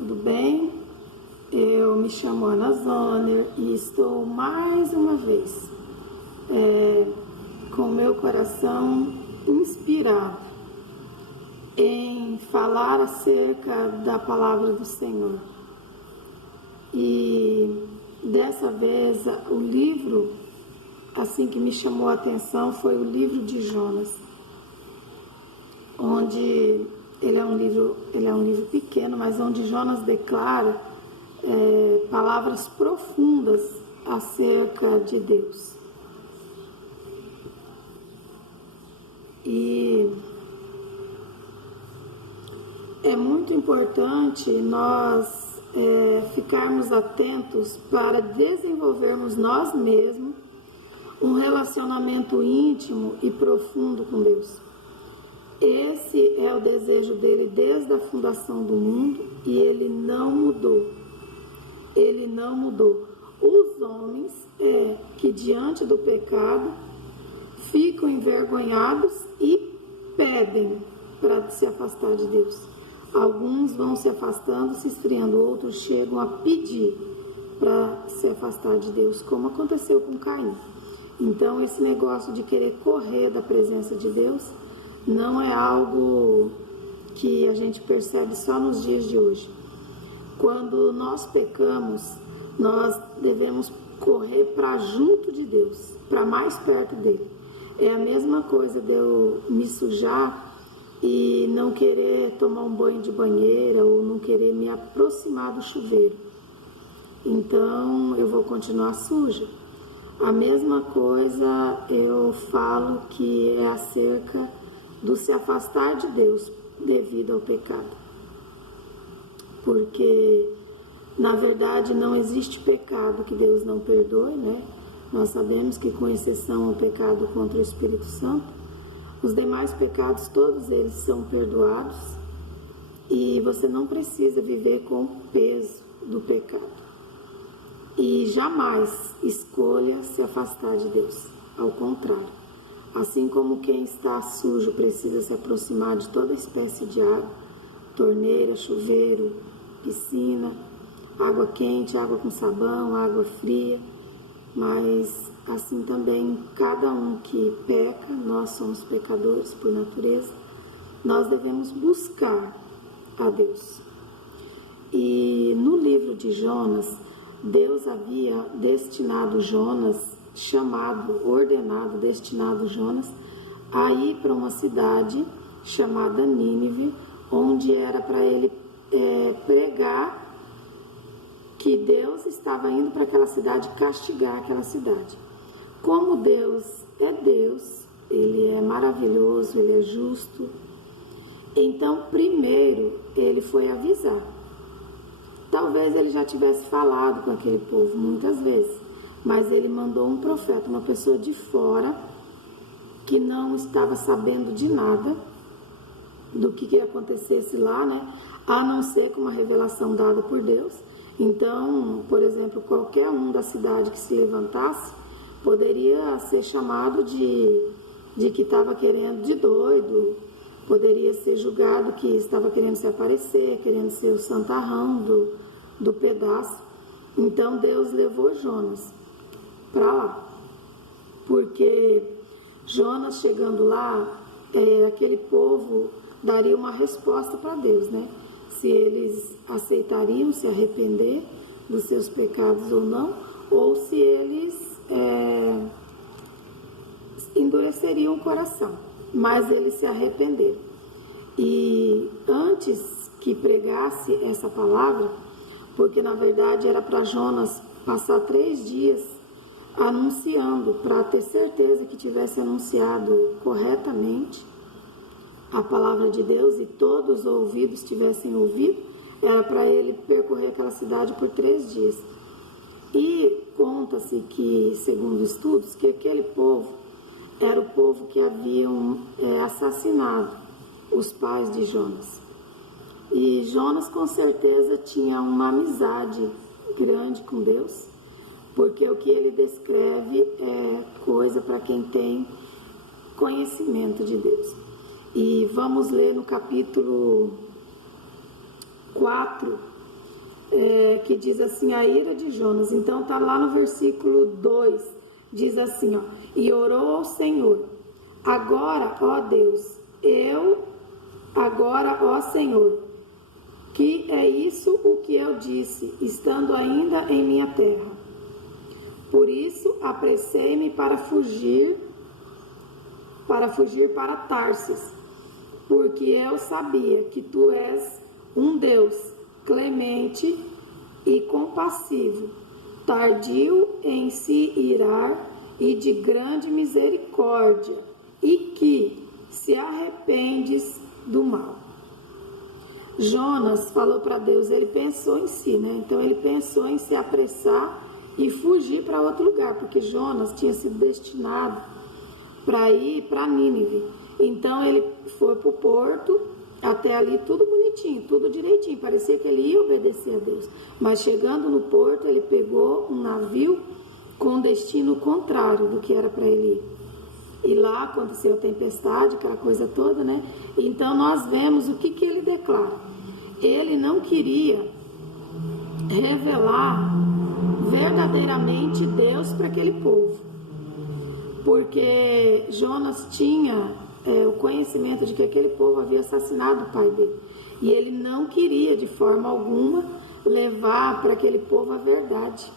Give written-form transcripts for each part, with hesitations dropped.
tudo bem? Eu me chamo Ana Zoner e estou mais uma vez com meu coração inspirado em falar acerca da palavra do Senhor. E dessa vez o livro assim que me chamou a atenção foi o livro de Jonas, onde ele é um livro pequeno, mas onde Jonas declara palavras profundas acerca de Deus. E é muito importante nós ficarmos atentos para desenvolvermos nós mesmos um relacionamento íntimo e profundo com Deus. Esse é o desejo dele desde a fundação do mundo e ele não mudou. Ele não mudou. Os homens que diante do pecado ficam envergonhados e pedem para se afastar de Deus. Alguns vão se afastando, se esfriando, outros chegam a pedir para se afastar de Deus, como aconteceu com Caim. Então esse negócio de querer correr da presença de Deus não é algo que a gente percebe só nos dias de hoje. Quando nós pecamos, nós devemos correr para junto de Deus, para mais perto dele. É a mesma coisa de eu me sujar e não querer tomar um banho de banheira ou não querer me aproximar do chuveiro. Então eu vou continuar suja. A mesma coisa eu falo que é acerca do se afastar de Deus devido ao pecado. Porque, na verdade, não existe pecado que Deus não perdoe, né? Nós sabemos que, com exceção ao pecado contra o Espírito Santo, os demais pecados, todos eles são perdoados e você não precisa viver com o peso do pecado. E jamais escolha se afastar de Deus, ao contrário. Assim como quem está sujo precisa se aproximar de toda espécie de água, torneira, chuveiro, piscina, água quente, água com sabão, água fria, mas assim também cada um que peca, nós somos pecadores por natureza, nós devemos buscar a Deus. E no livro de Jonas, Deus havia destinado Jonas, destinado Jonas a ir para uma cidade chamada Nínive, onde era para ele pregar que Deus estava indo para aquela cidade castigar aquela cidade. Como Deus, ele é maravilhoso, ele é justo, então primeiro ele foi avisar. Talvez ele já tivesse falado com aquele povo muitas vezes, mas ele mandou um profeta, uma pessoa de fora, que não estava sabendo de nada do que acontecesse lá, né? A não ser com uma revelação dada por Deus. Então, por exemplo, qualquer um da cidade que se levantasse poderia ser chamado de que estava querendo de doido, poderia ser julgado que estava querendo se aparecer, querendo ser o santarrão do pedaço. Então Deus levou Jonas para lá, porque Jonas chegando lá, aquele povo daria uma resposta para Deus, né? Se eles aceitariam se arrepender dos seus pecados ou não, ou se eles endureceriam o coração, mas eles se arrependeram. E antes que pregasse essa palavra, porque na verdade era para Jonas passar 3 dias anunciando, para ter certeza que tivesse anunciado corretamente a palavra de Deus e todos os ouvidos tivessem ouvido, era para ele percorrer aquela cidade por 3 dias. E conta-se que, segundo estudos, que aquele povo era o povo que haviam assassinado os pais de Jonas. E Jonas com certeza tinha uma amizade grande com Deus, porque o que ele descreve é coisa para quem tem conhecimento de Deus. E vamos ler no capítulo 4 que diz assim, a ira de Jonas. Então está lá no versículo 2, diz assim, ó, e orou ao Senhor, agora, ó Deus, agora, ó Senhor, que é isso o que eu disse, estando ainda em minha terra. Por isso apressei-me para fugir para Tarsis, porque eu sabia que tu és um Deus clemente e compassivo, tardio em se irar e de grande misericórdia, e que se arrependes do mal. Jonas falou para Deus, ele pensou em si, né? Então ele pensou em se apressar e fugir para outro lugar, porque Jonas tinha sido destinado para ir para Nínive. Então ele foi para o porto, até ali tudo bonitinho, tudo direitinho, parecia que ele ia obedecer a Deus. Mas chegando no porto, ele pegou um navio com destino contrário do que era para ele ir. E lá aconteceu a tempestade, aquela coisa toda, né? Então nós vemos o que ele declara. Ele não queria revelar verdadeiramente Deus para aquele povo, porque Jonas tinha o conhecimento de que aquele povo havia assassinado o pai dele, e ele não queria de forma alguma levar para aquele povo a verdade.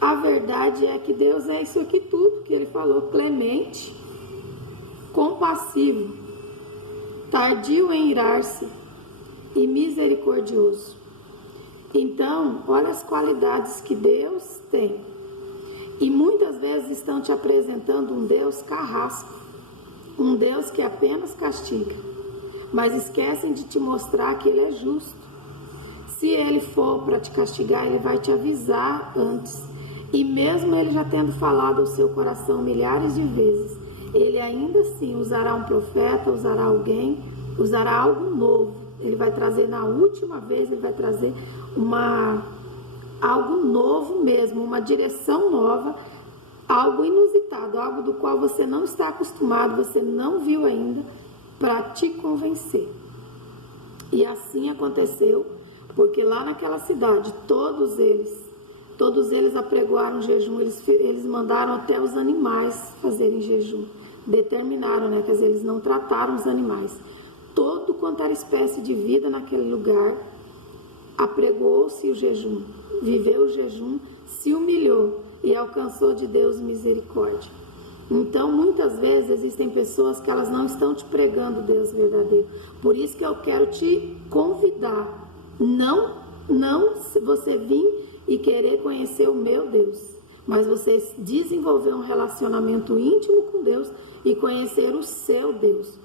A verdade é que Deus é isso aqui tudo que ele falou, clemente, compassivo, tardio em irar-se e misericordioso. Então, olha as qualidades que Deus tem. E muitas vezes estão te apresentando um Deus carrasco, um Deus que apenas castiga, mas esquecem de te mostrar que Ele é justo. Se Ele for para te castigar, Ele vai te avisar antes. E mesmo Ele já tendo falado ao seu coração milhares de vezes, Ele ainda assim usará um profeta, usará alguém, usará algo novo. Ele vai trazer na última vez, Ele vai trazer algo novo mesmo, uma direção nova, algo inusitado, algo do qual você não está acostumado, você não viu ainda, para te convencer. E assim aconteceu, porque lá naquela cidade, todos eles apregoaram jejum, eles mandaram até os animais fazerem jejum, determinaram, né, quer dizer, eles não trataram os animais. Todo quanto era espécie de vida naquele lugar, apregou-se o jejum, viveu o jejum, se humilhou e alcançou de Deus misericórdia. Então, muitas vezes existem pessoas que elas não estão te pregando Deus verdadeiro. Por isso que eu quero te convidar, não você vir e querer conhecer o meu Deus, mas você desenvolver um relacionamento íntimo com Deus e conhecer o seu Deus,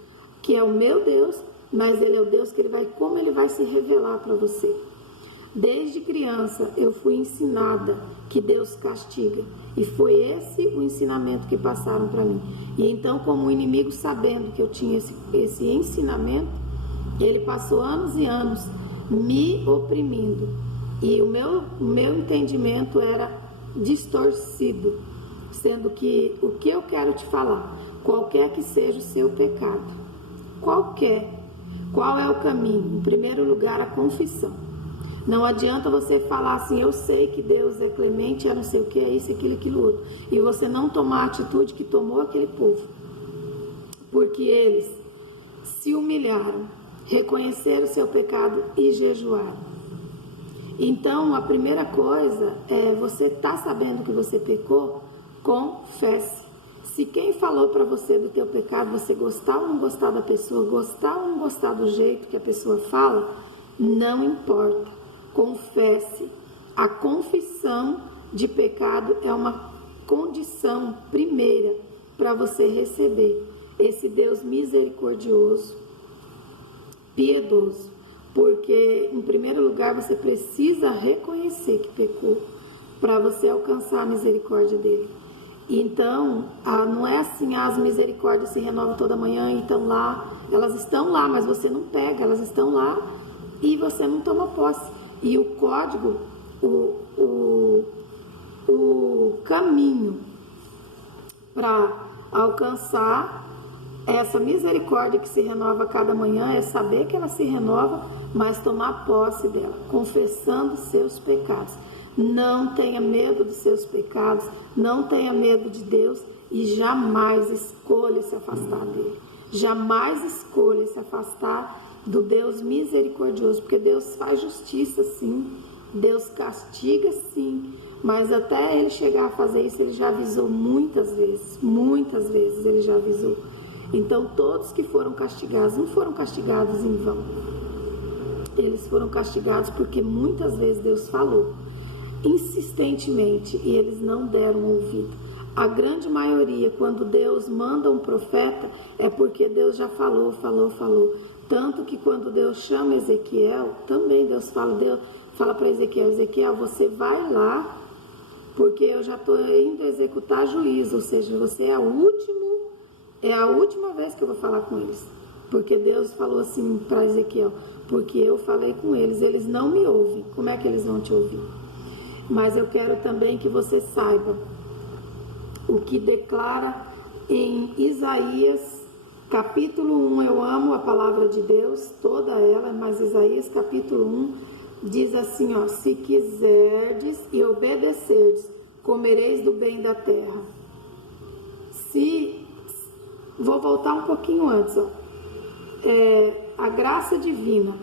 que é o meu Deus, mas Ele é o Deus que como Ele vai se revelar para você. Desde criança eu fui ensinada que Deus castiga, e foi esse o ensinamento que passaram para mim. E então, como o inimigo, sabendo que eu tinha esse ensinamento, ele passou anos e anos me oprimindo, e o meu entendimento era distorcido, sendo que o que eu quero te falar, qualquer que seja o seu pecado, qual é o caminho? Em primeiro lugar, a confissão. Não adianta você falar assim, eu sei que Deus é clemente, é não sei o que, é isso, aquilo, outro, e você não tomar a atitude que tomou aquele povo, porque eles se humilharam, reconheceram o seu pecado e jejuaram. Então, a primeira coisa é, você está sabendo que você pecou? Confesse. Se quem falou para você do teu pecado, você gostar ou não gostar da pessoa, gostar ou não gostar do jeito que a pessoa fala, não importa. Confesse. A confissão de pecado é uma condição primeira para você receber esse Deus misericordioso, piedoso, porque em primeiro lugar você precisa reconhecer que pecou para você alcançar a misericórdia dele. Então, não é assim, as misericórdias se renovam toda manhã e estão lá, elas estão lá, mas você não pega, elas estão lá e você não toma posse. E o código, o caminho para alcançar Essa misericórdia que se renova a cada manhã é saber que ela se renova, mas tomar posse dela, confessando seus pecados. Não tenha medo dos seus pecados, não tenha medo de Deus e jamais escolha se afastar dele. Jamais escolha se afastar do Deus misericordioso, porque Deus faz justiça sim, Deus castiga sim, mas até ele chegar a fazer isso, ele já avisou muitas vezes ele já avisou. Então todos que foram castigados, não foram castigados em vão, eles foram castigados porque muitas vezes Deus falou insistentemente e eles não deram ouvido. A grande maioria, quando Deus manda um profeta, é porque Deus já falou. Tanto que quando Deus chama Ezequiel, também Deus fala para Ezequiel, você vai lá, porque eu já estou indo executar juízo, ou seja, você é a última vez que eu vou falar com eles. Porque Deus falou assim para Ezequiel, porque eu falei com eles, eles não me ouvem, como é que eles vão te ouvir? Mas eu quero também que você saiba o que declara em Isaías capítulo 1, eu amo a palavra de Deus, toda ela, mas Isaías capítulo 1 diz assim, ó, se quiserdes e obedecerdes, comereis do bem da terra. Vou voltar um pouquinho antes, ó. A graça divina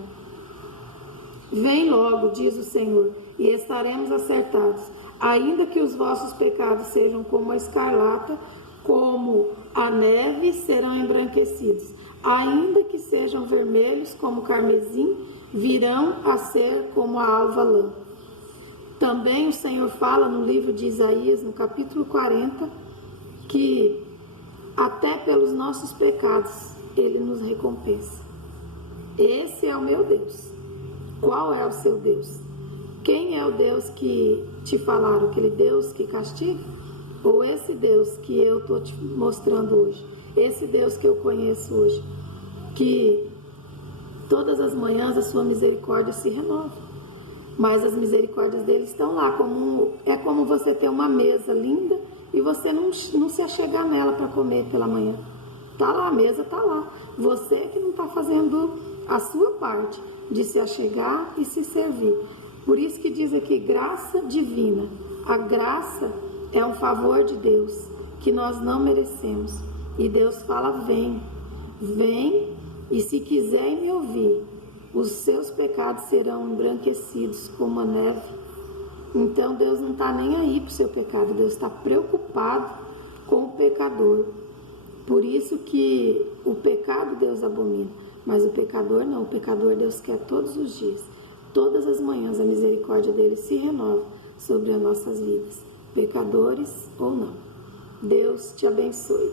vem logo, diz o Senhor, e estaremos acertados. Ainda que os vossos pecados sejam como a escarlata, como a neve, serão embranquecidos. Ainda que sejam vermelhos como o carmesim, virão a ser como a alva lã. Também o Senhor fala no livro de Isaías, no capítulo 40, que até pelos nossos pecados Ele nos recompensa. Esse é o meu Deus. Qual é o seu Deus? Quem é o Deus que te falaram? Aquele Deus que castiga? Ou esse Deus que eu estou te mostrando hoje? Esse Deus que eu conheço hoje? Que todas as manhãs a sua misericórdia se renova. Mas as misericórdias dele estão lá. É como você ter uma mesa linda e você não se achegar nela para comer pela manhã. Está lá, a mesa está lá. Você que não está fazendo a sua parte de se achegar e se servir. Por isso que diz aqui, graça divina. A graça é um favor de Deus que nós não merecemos. E Deus fala, vem, e se quiserem me ouvir, os seus pecados serão embranquecidos como a neve. Então Deus não está nem aí para o seu pecado, Deus está preocupado com o pecador. Por isso que o pecado Deus abomina, mas o pecador não, o pecador Deus quer todos os dias. Todas as manhãs a misericórdia dele se renova sobre as nossas vidas, pecadores ou não. Deus te abençoe.